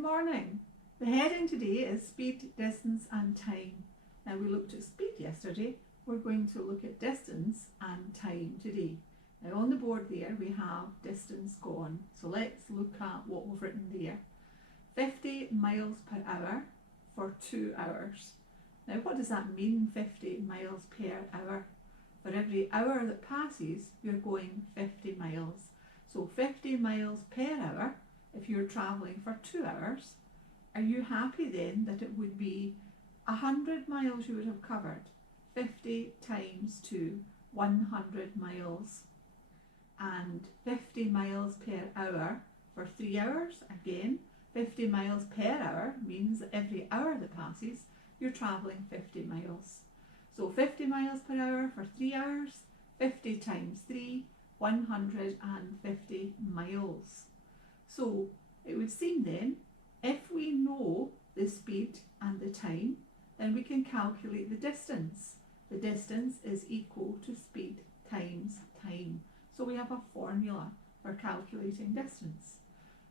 morning. The heading today is speed, distance and time. Now we looked at speed yesterday, we're going to look at distance and time today. Now on the board there we have distance gone, so let's look at what we've written there. 50 miles per hour for 2 hours. Now what does that mean, 50 miles per hour? For every hour that passes you're going 50 miles. So 50 miles per hour if you're travelling for 2 hours. Are you happy then that it would be 100 miles you would have covered? 50 times 2, 100 miles. And 50 miles per hour for 3 hours. Again, 50 miles per hour means that every hour that passes you're travelling 50 miles. So 50 miles per hour for 3 hours, 50 times 3, 150 miles. So it would seem then, if we know the speed and the time, then we can calculate the distance. The distance is equal to speed times time. So we have a formula for calculating distance.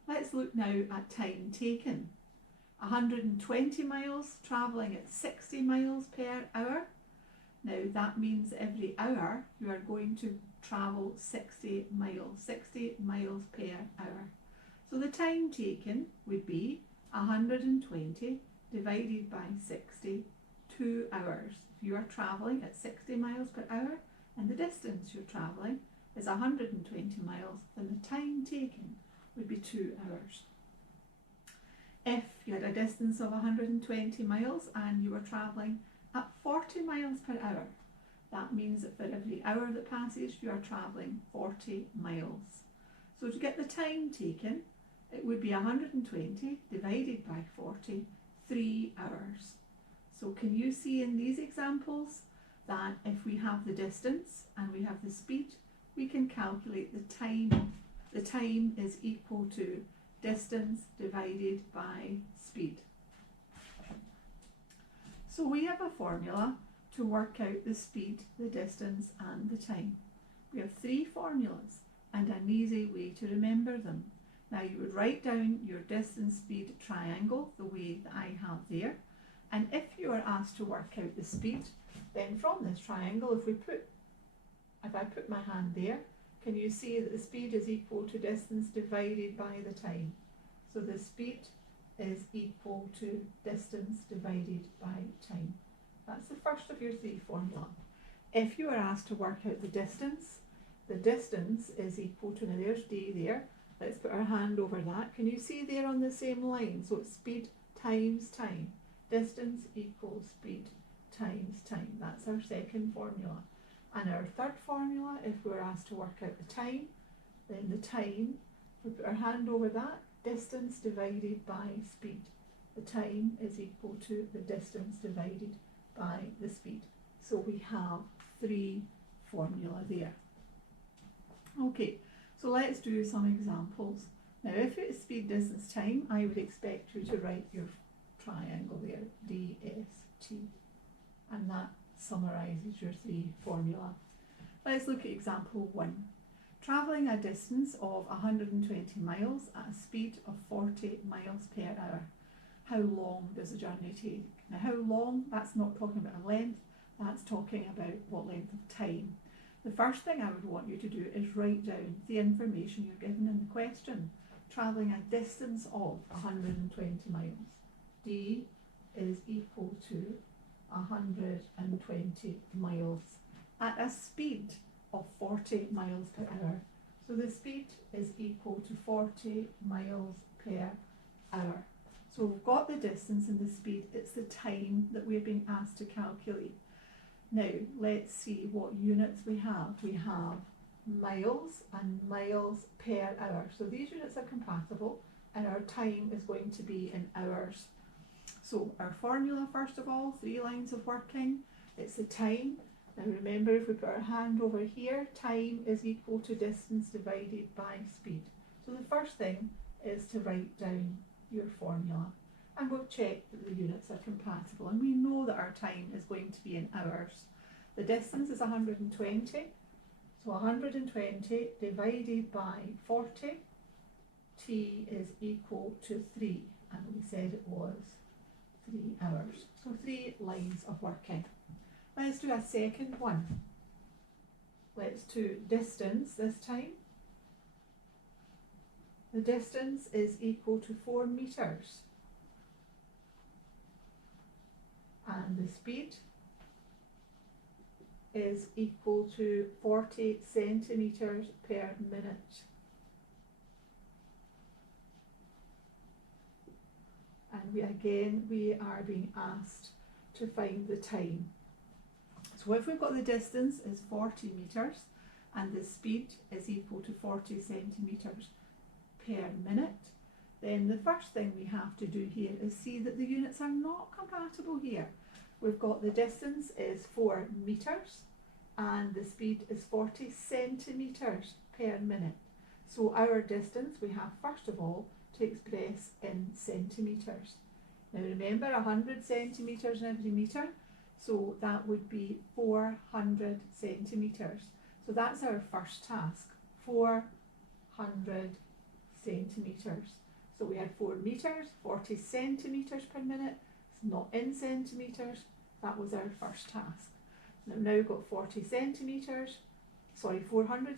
Let's look now at time taken. 120 miles travelling at 60 miles per hour. Now that means every hour you are going to travel 60 miles per hour. So the time taken would be 120 divided by 60, 2 hours. If you are travelling at 60 miles per hour and the distance you're travelling is 120 miles, then the time taken would be 2 hours. If you had a distance of 120 miles and you were travelling at 40 miles per hour, that means that for every hour that passes you are travelling 40 miles. So to get the time taken, it would be 120 divided by 40, 3 hours. So can you see in these examples that if we have the distance and we have the speed, we can calculate the time. The time is equal to distance divided by speed. So we have a formula to work out the speed, the distance and the time. We have 3 formulas and an easy way to remember them. Now you would write down your distance speed triangle the way that I have there, and if you are asked to work out the speed, then from this triangle, if I put my hand there, can you see that the speed is equal to distance divided by the time? So the speed is equal to distance divided by time. That's the first of your 3 formula. If you are asked to work out the distance is equal to, now there's D there, let's put our hand over that. Can you see there on the same line? So it's speed times time. Distance equals speed times time. That's our second formula. And our third formula, if we're asked to work out the time, then the time, we put our hand over that, distance divided by speed. The time is equal to the distance divided by the speed. So we have 3 formula there. Okay, so let's do some examples. Now if it's speed, distance, time, I would expect you to write your triangle there, DST, and that summarises your 3 formula. Let's look at example 1. Travelling a distance of 120 miles at a speed of 40 miles per hour. How long does the journey take? Now how long, that's not talking about a length, that's talking about what length of time. The first thing I would want you to do is write down the information you're given in the question. Travelling a distance of 120 miles. D is equal to 120 miles at a speed of 40 miles per hour. So the speed is equal to 40 miles per hour. So we've got the distance and the speed, it's the time that we're being asked to calculate. Now let's see what units we have. We have miles and miles per hour. So these units are compatible and our time is going to be in hours. So our formula, first of all, 3 lines of working, it's the time. Now remember, if we put our hand over here, time is equal to distance divided by speed. So the first thing is to write down your formula, and we'll check that the units are compatible, and we know that our time is going to be in hours. The distance is 120, so 120 divided by 40, T is equal to 3. and we said it was 3 hours. So 3 lines of working. Let's do a second one. Let's do distance this time. The distance is equal to 4 meters. And the speed is equal to 40 centimeters per minute. And we are being asked to find the time. So if we've got the distance is 40 meters and the speed is equal to 40 centimeters per minute, then the first thing we have to do here is see that the units are not compatible here. We've got the distance is 4 meters and the speed is 40 centimeters per minute. So our distance we have first of all to express in centimeters. Now remember 100 centimeters in every meter, so that would be 400 centimeters. So that's our first task, 400 centimeters. So we had 4 meters, 40 centimeters per minute. It's not in centimeters. That was our first task. Now we've got 400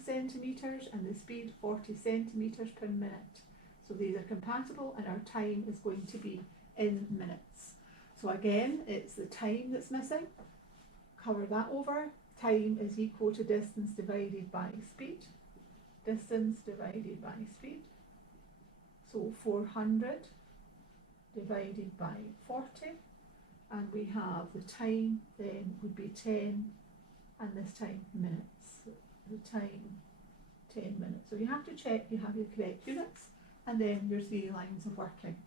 centimeters, and the speed 40 centimeters per minute. So these are compatible and our time is going to be in minutes. So again, it's the time that's missing. Cover that over. Time is equal to distance divided by speed. Distance divided by speed. So 400 divided by 40. And we have the time then would be 10 and this time minutes. The time 10 minutes. So you have to check you have your correct units and then your 3 lines of working.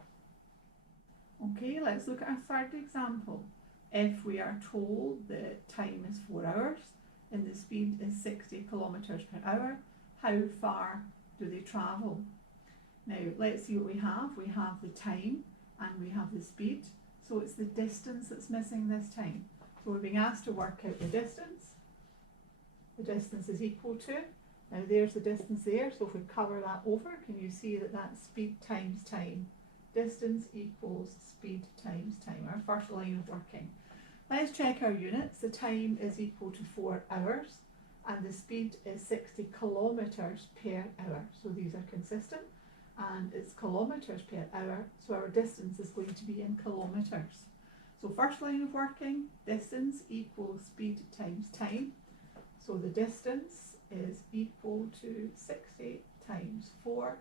Okay, let's look at our third example. If we are told the time is 4 hours and the speed is 60 kilometers per hour, how far do they travel? Now let's see what we have. We have the time and we have the speed. So it's the distance that's missing this time. So we're being asked to work out the distance. The distance is equal to, now there's the distance there, so if we cover that over, can you see that that's speed times time? Distance equals speed times time, our first line of working. Let's check our units. The time is equal to 4 hours and the speed is 60 kilometers per hour. So these are consistent and it's kilometers per hour, so our distance is going to be in kilometers. So first line of working, distance equals speed times time. So the distance is equal to 60 times 4.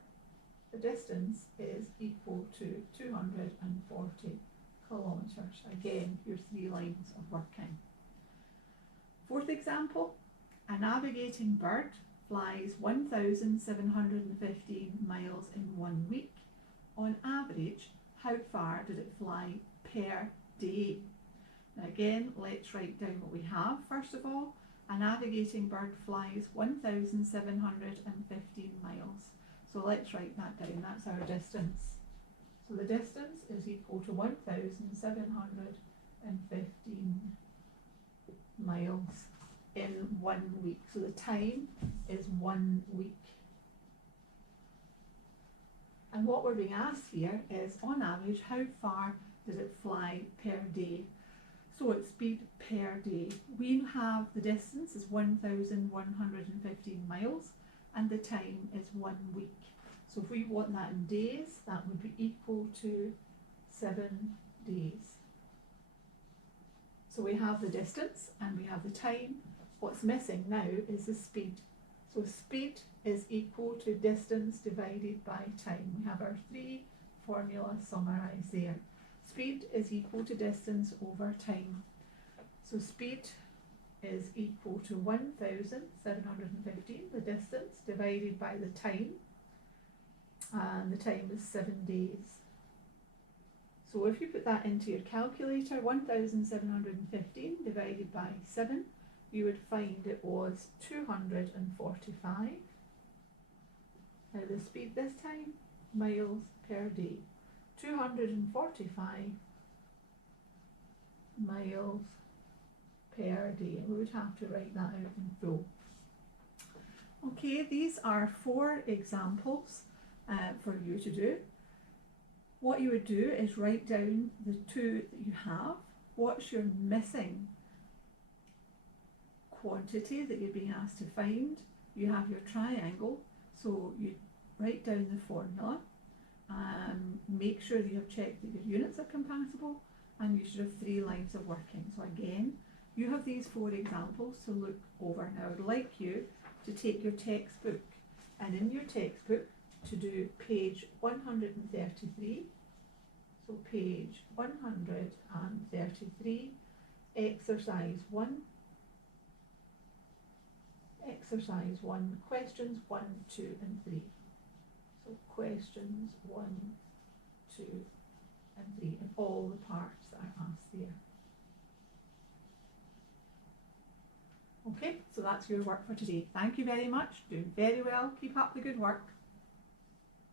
The distance is equal to 240 kilometers. Again, your 3 lines of working. Fourth example, a navigating bird flies 1,715 miles in 1 week. On average, how far did it fly per day? Now again, let's write down what we have. First of all, a navigating bird flies 1,715 miles. So let's write that down. That's our distance. So the distance is equal to 1,715 miles in 1 week. So the time is 1 week. And what we're being asked here is, on average, how far did it fly per day? So it's speed per day. We have the distance is 1,115 miles and the time is 1 week. So if we want that in days, that would be equal to 7 days. So we have the distance and we have the time. What's missing now is the speed. So speed is equal to distance divided by time. We have our 3 formulas summarised there. Speed is equal to distance over time. So speed is equal to 1,715, the distance, divided by the time. And the time is 7 days. So if you put that into your calculator, 1,715 divided by 7, you would find it was 245. Now the speed this time, miles per day. 245 miles per day. We would have to write that out in full. Okay, these are 4 examples for you to do. What you would do is write down the two that you have, what's your missing quantity that you're being asked to find. You have your triangle, so you write down the formula, make sure that you have checked that your units are compatible, and you should have 3 lines of working. So again, you have these 4 examples to look over. Now I'd like you to take your textbook, and in your textbook to do page 133, so page 133, exercise 1, questions 1, 2 and 3. So questions 1, 2 and 3, and all the parts that are asked there. Okay, so that's your work for today. Thank you very much. Doing very well. Keep up the good work.